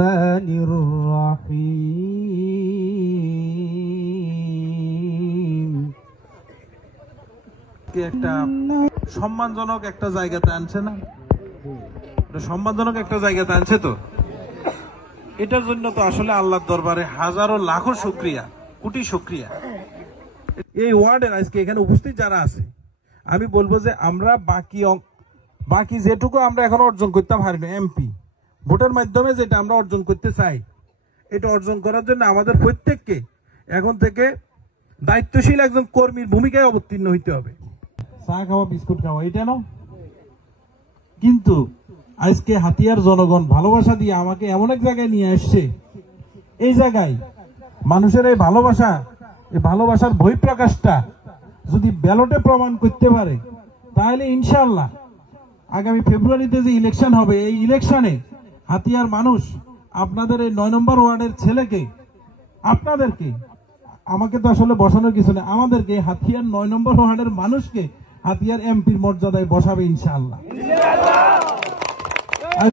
রহমানির রহিম। একটা সম্মানজনক একটা জায়গাতে আনছে না, সম্মানজনক একটা জায়গাতে আনছে তো, এটার জন্য তো আসলে আল্লাহর দরবারে হাজারো লাখো শুকরিয়া, কোটি শুকরিয়া। এই ওয়ার্ডের আজকে এখানে উপস্থিত যারা আছে, আমি বলবো যে আমরা বাকি যেটুকু আমরা এখন অর্জন করতে পারিনি, এমপি ভোটের মাধ্যমে যেটা আমরা অর্জন করতে চাই, এটা অর্জন করার জন্য আমাদের প্রত্যেককে এখন থেকে দায়িত্বশীল একজন কর্মীর ভূমিকায় অবতীর্ণ হইতে হবে। চা খাওয়া, বিস্কুট খাওয়া, এটা না, কিন্তু আজকে হাতিয়ার জনগণ ভালোবাসা দিয়ে আমাকে এমন এক জায়গায় নিয়ে আসছে, এই জায়গায় মানুষের এই ভালোবাসা, এই ভালোবাসার বহিঃপ্রকাশটা যদি ব্যালটে প্রমাণ করতে পারে, তাহলে ইনশাআল্লাহ আগামী ফেব্রুয়ারিতে যে ইলেকশন হবে, এই ইলেকশনে হাতিয়ার মানুষ আপনাদের এই 9 নম্বর ওয়ার্ডের ছেলেকে, আপনাদেরকে, আমাকে তো আসলে বসানোর কিছু না, আমাদেরকে হাতিয়ার 9 নম্বর ওয়ার্ডের মানুষকে হাতিয়ার এমপির মর্যাদায় বসাবে ইনশাআল্লাহ।